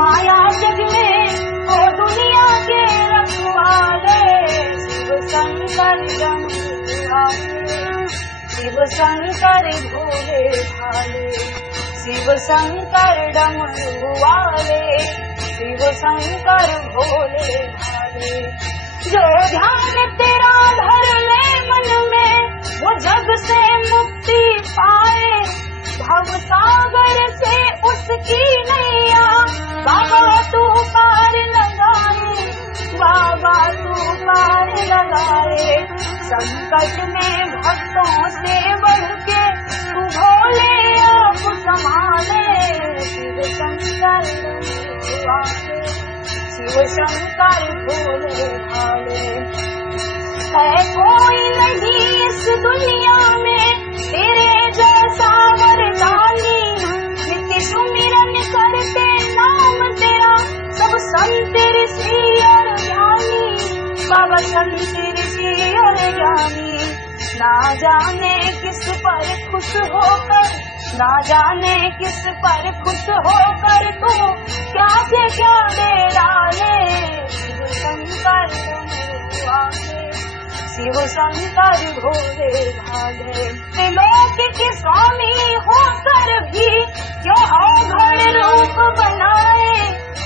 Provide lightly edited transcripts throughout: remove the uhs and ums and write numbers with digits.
माया जग में ओ दुनिया के रखवाले, शिव शंकर डमरू वाले, शिव शंकर भोले भाले, शिव शंकर डमरू वाले, शिव शंकर भोले भाले। जो ध्यान तेरा धर ले मन में, वो जग से मुक्ति पाए, भव सागर से उसकी नैया बाबा तू पार लगाए, बाबा तू पार लगाए। संकट में भक्तों से बढ़ के तू भोले आप संभाले, शिव शंकर वाले, शिव शंकर भोले भाले। है कोई नहीं इस दुनिया में तेरे जैसा वरदानी, नित्य सुमिरन करते नाम तेरा सब संत ऋषि और ज्ञानी, बाबा संत ऋषि और ज्ञानी। ना जाने किस पर खुश होकर, ना जाने किस पर खुश होकर तू क्या से क्या दे डाले, शिव शंकर वाले, शिव शंकर भोले भाले। त्रिलोक के स्वामी होकर भी क्यों अवघड़ रूप बनाए,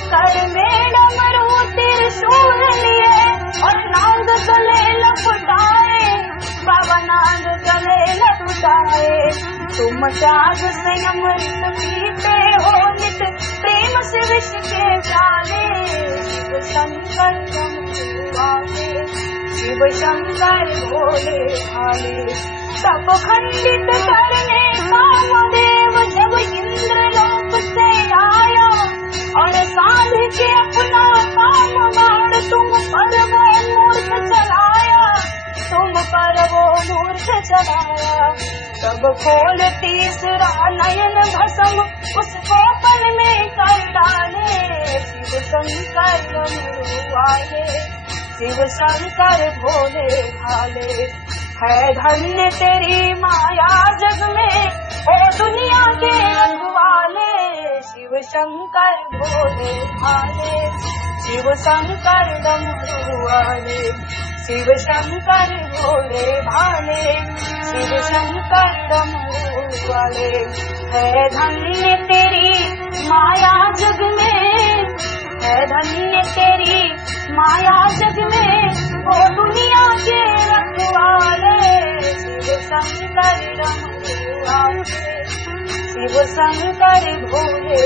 कर में डमरू त्रिशूल लिए और नाग गले लपटाए, बाबा नाग गले लपटाए। तुम त्याग से अमृत पीते हो नित प्रेम से विष के प्याले, शिव शंकर डमरू वाले, शिव शंकर भोले भाले। सब खंडित करने कामदेव जब इंद्र लोक से आया, और साध के अपना काम बाण तुम पर वो मूर्ख चलाया, तुम पर वो मूर्ख चलाया। तब खोल तीसरा नयन भस्म उसको पल में कर डाले, शिव शंकर डमरू वाले, शिव शंकर भोले भाले। है धन्य तेरी माया जग में ओ दुनिया के रखवाले, शिव शंकर भोले भाले, शिव शंकर डमरू वाले, शिव शंकर भोले भाले, शिव शंकर डमरू वाले। है धन्य तेरी माया जग में, है धन्य तेरी माया जग में ओ दुनिया के रखवाले, शिव शंकर डमरू वाले, शिव शंकर भोले